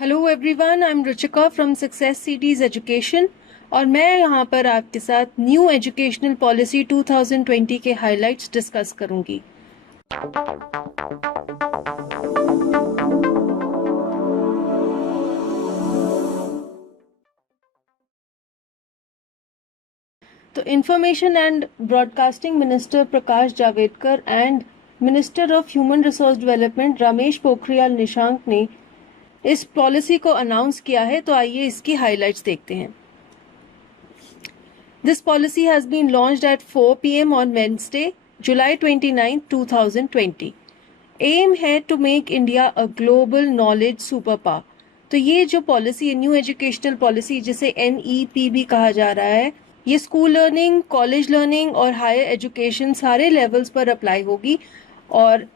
Hello everyone, I am Ruchika from success cities education और मैं यहाँ पर आपके साथ न्यू एजुकेशनल पॉलिसी 2020 के हाइलाइट्स डिस्कस करूंगी। तो information and broadcasting minister Prakash Javadekar and minister of human resource development Ramesh Pokhriyal Nishank ने इस पॉलिसी को अनाउंस किया है। तो आइए इसकी हाइलाइट्स देखते हैं। This policy has been launched at 4 p.m. on Wednesday, July 29, 2020. Aim है to make India a global knowledge superpower. तो ये जो पॉलिसी है, न्यू एजुकेशनल पॉलिसी, जिसे NEP भी कहा जा रहा है, ये स्कूल लर्निंग, कॉलेज लर्निंग और हायर एजुकेशन सारे लेवल्स पर अप्लाई होगी। और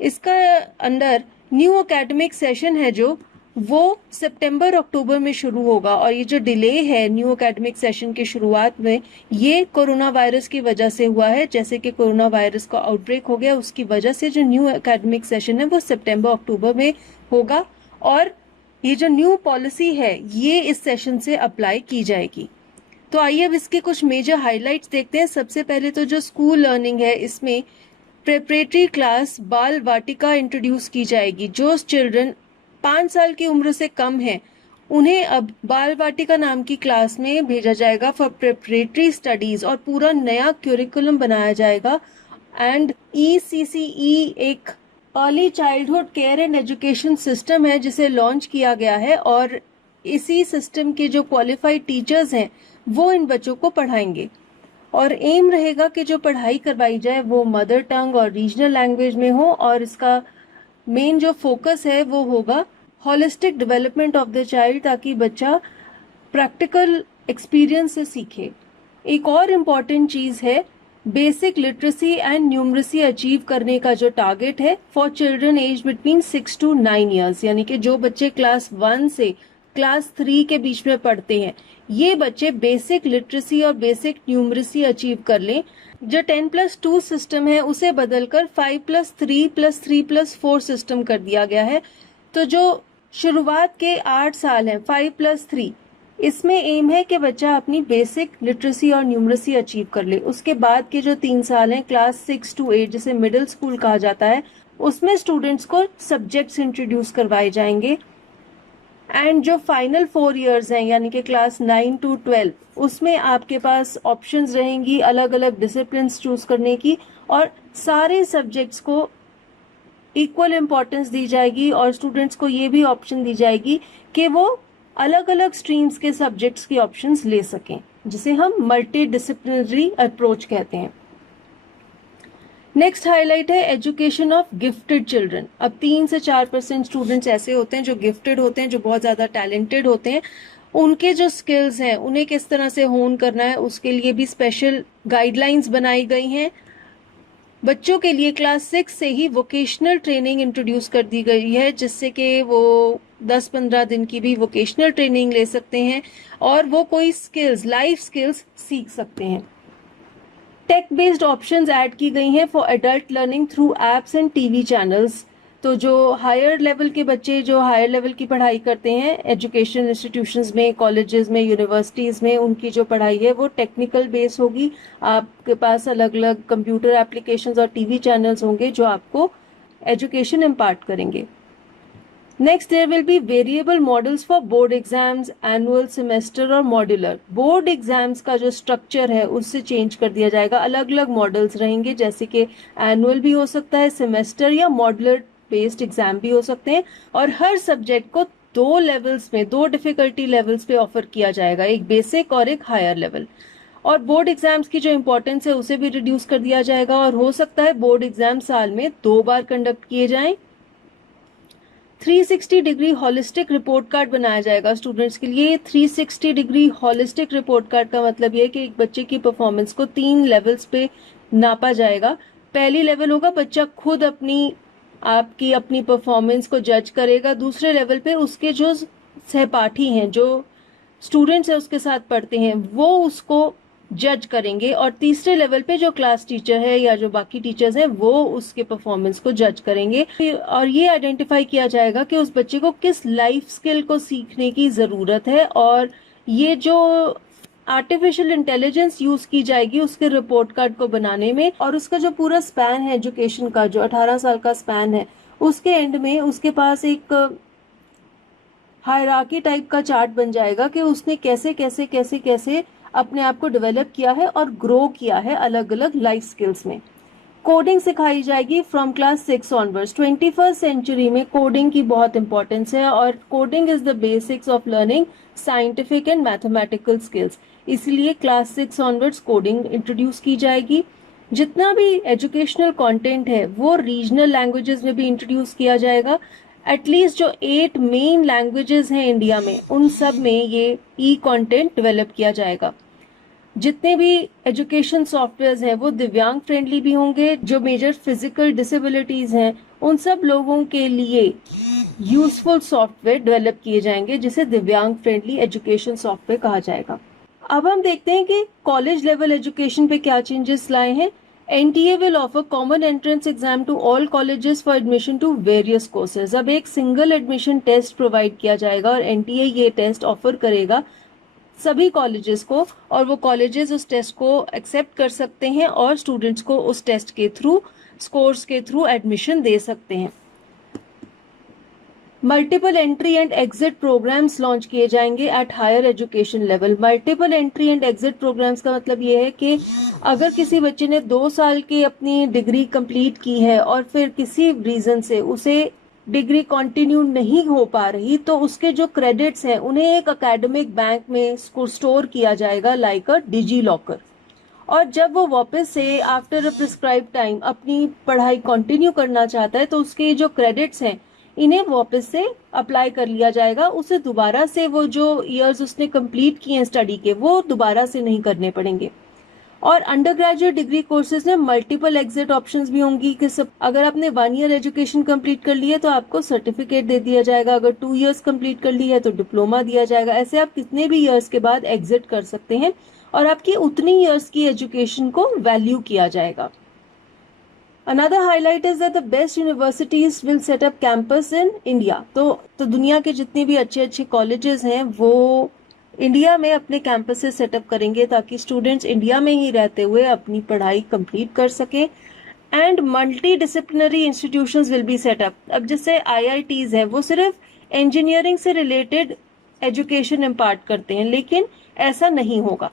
इसका अंदर न्यू एकेडमिक सेशन है जो वो सितंबर अक्टूबर में शुरू होगा। और ये जो डिले है न्यू एकेडमिक सेशन की शुरुआत में, ये कोरोना वायरस की वजह से हुआ है। जैसे कि कोरोना वायरस का आउटब्रेक हो गया, उसकी वजह से जो न्यू एकेडमिक सेशन है वो सितंबर अक्टूबर में होगा। और ये जो न्यू पॉलिसी है ये इस सेशन से अप्लाई की जाएगी। तो आइए अब इसके कुछ मेजर हाईलाइट्स देखते हैं। सबसे पहले तो जो स्कूल लर्निंग है, इसमें प्रिपरेटरी क्लास बाल वाटिका इंट्रोड्यूस की जाएगी। जो चिल्ड्रन 5 साल की उम्र से कम है उन्हें अब बाल वाटिका नाम की क्लास में भेजा जाएगा फॉर प्रिपरेटरी स्टडीज, और पूरा नया क्यूरिकुलम बनाया जाएगा। एंड ECCE एक early childhood care and education system है जिसे लॉन्च किया गया है, और इसी सिस्टम के जो क्वालिफाइड टीचर्स हैं वो इन बच्चों को पढ़ाएंगे। और एम रहेगा कि जो पढ़ाई करवाई जाए वो मदर टंग और रीजनल लैंग्वेज में हो, और इसका मेन जो फोकस है वो होगा holistic development of the child, ताकि बच्चा प्रैक्टिकल एक्सपीरियंस से सीखे। एक और इम्पॉर्टेंट चीज है basic literacy and numeracy achieve करने का जो टारगेट है for children age between 6 to 9 years, यानी कि जो बच्चे क्लास 1 से क्लास 3 के बीच में पढ़ते हैं ये बच्चे बेसिक लिटरेसी और बेसिक न्यूमरेसी अचीव कर लें। जो 10+2 सिस्टम है उसे बदलकर 5+3+3+4 सिस्टम कर दिया गया है। तो जो शुरुआत के 8 साल हैं 5+3, इसमें एम है कि बच्चा अपनी बेसिक लिटरेसी और न्यूमरेसी अचीव कर ले। उसके बाद के जो 3 साल हैं क्लास 6 to 8 जिसे मिडिल स्कूल कहा जाता है, उसमें स्टूडेंट्स को सब्जेक्ट्स इंट्रोड्यूस करवाए जाएंगे। एंड जो फाइनल 4 इयर्स हैं यानी कि क्लास 9 to 12, उसमें आपके पास ऑप्शंस रहेंगी अलग अलग डिसिप्लिन्स चूज करने की, और सारे सब्जेक्ट्स को इक्वल इम्पोर्टेंस दी जाएगी। और स्टूडेंट्स को ये भी ऑप्शन दी जाएगी कि वो अलग अलग स्ट्रीम्स के सब्जेक्ट्स की ऑप्शंस ले सकें, जिसे हम मल्टी डिसिप्लिनरी अप्रोच कहते हैं। नेक्स्ट हाईलाइट है एजुकेशन ऑफ गिफ्टेड चिल्ड्रन। अब 3 से 4% स्टूडेंट्स ऐसे होते हैं जो गिफ्टेड होते हैं, जो बहुत ज्यादा टैलेंटेड होते हैं। उनके जो स्किल्स हैं उन्हें किस तरह से होन करना है, उसके लिए भी स्पेशल गाइडलाइंस बनाई गई हैं। बच्चों के लिए क्लास 6 से ही वोकेशनल ट्रेनिंग इंट्रोड्यूस कर दी गई है, जिससे कि वो 10-15 दिन की भी वोकेशनल ट्रेनिंग ले सकते हैं और वो कोई स्किल्स, लाइफ स्किल्स सीख सकते हैं। टेक बेस्ड ऑप्शंस ऐड की गई हैं for adult learning through apps and TV channels. तो जो हायर लेवल के बच्चे जो हायर लेवल की पढ़ाई करते हैं एजुकेशन इंस्टीट्यूशंस में, कॉलेजेस में, यूनिवर्सिटीज में, उनकी जो पढ़ाई है वो टेक्निकल बेस होगी। आपके पास अलग अलग कंप्यूटर एप्लीकेशंस और टीवी चैनल्स होंगे जो आपको एजुकेशन इम्पार्ट करेंगे। Next there will be variable models for board exams, annual, semester और मॉड्यूलर। बोर्ड एग्जाम्स का जो स्ट्रक्चर है उससे चेंज कर दिया जाएगा। अलग अलग मॉडल्स रहेंगे, जैसे कि एनुअल भी हो सकता है, सेमेस्टर या मॉड्यूलर बेस्ड एग्जाम भी हो सकते हैं। और हर सब्जेक्ट को 2 लेवल्स में, 2 डिफिकल्टी लेवल्स पे ऑफर किया जाएगा, एक बेसिक और एक हायर लेवल। और बोर्ड एग्जाम्स की जो इंपॉर्टेंस है उसे भी रिड्यूस कर दिया जाएगा, और हो सकता है बोर्ड एग्जाम साल में 2 बार कंडक्ट किए जाएं। 360 डिग्री हॉलिस्टिक रिपोर्ट कार्ड बनाया जाएगा स्टूडेंट्स के लिए। 360 डिग्री हॉलिस्टिक रिपोर्ट कार्ड का मतलब यह है कि एक बच्चे की परफॉर्मेंस को 3 लेवल्स पे नापा जाएगा। पहली लेवल होगा बच्चा खुद अपनी परफॉर्मेंस को जज करेगा। दूसरे लेवल पे उसके जो सहपाठी हैं, जो स्टूडेंट्स है उसके साथ पढ़ते हैं, वो उसको जज करेंगे, और तीसरे लेवल पे जो क्लास टीचर है या जो बाकी टीचर्स हैं वो उसके परफॉर्मेंस को जज करेंगे, और ये आइडेंटिफाई किया जाएगा कि उस बच्चे को किस लाइफ स्किल को सीखने की ज़रूरत है, और ये जो आर्टिफिशियल इंटेलिजेंस यूज की जाएगी उसके रिपोर्ट कार्ड को बनाने में, और उसका जो पूरा स्पैन है एजुकेशन का, जो 18 साल का स्पैन है, उसके एंड में उसके पास एक हायरार्की टाइप का चार्ट बन जाएगा कि उसने कैसे कैसे कैसे कैसे अपने आप को डेवलप किया है और ग्रो किया है अलग अलग लाइफ स्किल्स में। कोडिंग सिखाई जाएगी from class 6 onwards. 21st century में कोडिंग की बहुत इंपॉर्टेंस है, और coding is the basics of learning scientific and mathematical skills, इसलिए क्लास 6 ऑनवर्ड्स कोडिंग इंट्रोड्यूस की जाएगी। जितना भी एजुकेशनल कंटेंट है वो रीजनल लैंग्वेजेस में भी इंट्रोड्यूस किया जाएगा। एटलीस्ट जो 8 मेन लैंग्वेजेस हैं इंडिया में, उन सब में ये ई कंटेंट डेवलप किया जाएगा। जितने भी एजुकेशन सॉफ्टवेयर हैं वो दिव्यांग फ्रेंडली भी होंगे। जो मेजर फिजिकल डिसेबिलिटीज हैं उन सब लोगों के लिए यूजफुल सॉफ्टवेयर डेवलप किए जाएंगे, जिसे दिव्यांग फ्रेंडली एजुकेशन सॉफ्टवेयर कहा जाएगा। अब हम देखते हैं कि कॉलेज लेवल एजुकेशन पे क्या चेंजेस लाए हैं। NTA will offer common entrance exam to all colleges for admission to various courses। अब एक सिंगल एडमिशन टेस्ट प्रोवाइड किया जाएगा और NTA ये टेस्ट ऑफर करेगा सभी कॉलेजेस को, और वो कॉलेजेस उस टेस्ट को एक्सेप्ट कर सकते हैं और स्टूडेंट्स को उस टेस्ट के थ्रू, स्कोर्स के थ्रू एडमिशन दे सकते हैं। Multiple entry and exit programs launch किए जाएंगे at higher education level. Multiple entry and exit programs का मतलब ये है कि अगर किसी बच्चे ने 2 साल की अपनी डिग्री कंप्लीट की है और फिर किसी रीजन से उसे डिग्री कंटिन्यू नहीं हो पा रही, तो उसके जो क्रेडिट्स हैं उन्हें एक एकेडमिक बैंक में स्टोर किया जाएगा, लाइक अ डिजी लॉकर। और जब वो वापस से आफ्टर अ प्रिस्क्राइब टाइम अपनी पढ़ाई कंटिन्यू करना चाहता है तो उसके जो क्रेडिट्स हैं इन्हें वापस से अप्लाई कर लिया जाएगा। उसे दोबारा से वो जो ईयर्स उसने कंप्लीट किए हैं स्टडी के, वो दोबारा से नहीं करने पड़ेंगे। और अंडर ग्रेजुएट डिग्री कोर्सेज में मल्टीपल एग्जिट ऑप्शंस भी होंगी कि अगर आपने 1 ईयर एजुकेशन कंप्लीट कर ली है तो आपको सर्टिफिकेट दे दिया जाएगा, अगर 2 इयर्स कंप्लीट कर ली है तो डिप्लोमा दिया जाएगा। ऐसे आप कितने भी ईयर्स के बाद एग्जिट कर सकते हैं और आपकी उतनी ईयर्स की एजुकेशन को वैल्यू किया जाएगा। Another highlight is that the best universities will set up campus in India। तो दुनिया के जितने भी अच्छे अच्छे कॉलेजेस हैं वो इंडिया में अपने कैंपसेस सेटअप करेंगे ताकि स्टूडेंट्स इंडिया में ही रहते हुए अपनी पढ़ाई कंप्लीट कर सकें। And multi disciplinary institutions will be set up. अब जैसे IITs हैं वो सिर्फ इंजीनियरिंग से रिलेटेड एजुकेशन इम्पार्ट करते हैं, लेकिन ऐसा नहीं होगा।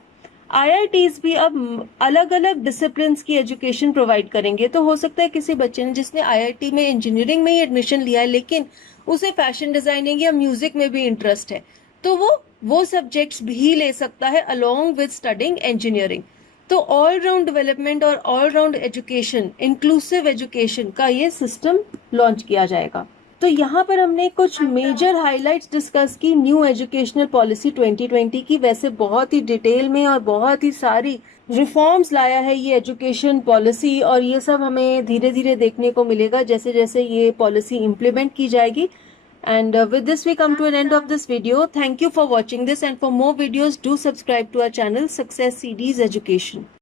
IITs भी अब अलग अलग डिसिप्लिन्स की एजुकेशन प्रोवाइड करेंगे। तो हो सकता है किसी बच्चे ने जिसने IIT में इंजीनियरिंग में ही एडमिशन लिया है लेकिन उसे फैशन डिजाइनिंग या म्यूजिक में भी इंटरेस्ट है, तो वो सब्जेक्ट्स भी ले सकता है अलोंग विद स्टडिंग इंजीनियरिंग। तो ऑल राउंड डेवलपमेंट और all round education, inclusive education का ये सिस्टम लॉन्च किया जाएगा। तो यहाँ पर हमने कुछ मेजर हाइलाइट्स डिस्कस की न्यू एजुकेशनल पॉलिसी 2020 की। वैसे बहुत ही डिटेल में और बहुत ही सारी रिफॉर्म्स लाया है ये एजुकेशन पॉलिसी, और ये सब हमें धीरे धीरे देखने को मिलेगा जैसे जैसे ये पॉलिसी इम्प्लीमेंट की जाएगी। And with this we come to an end of this video. Thank you for watching this, and for more videos do subscribe to our channel Success CDs Education.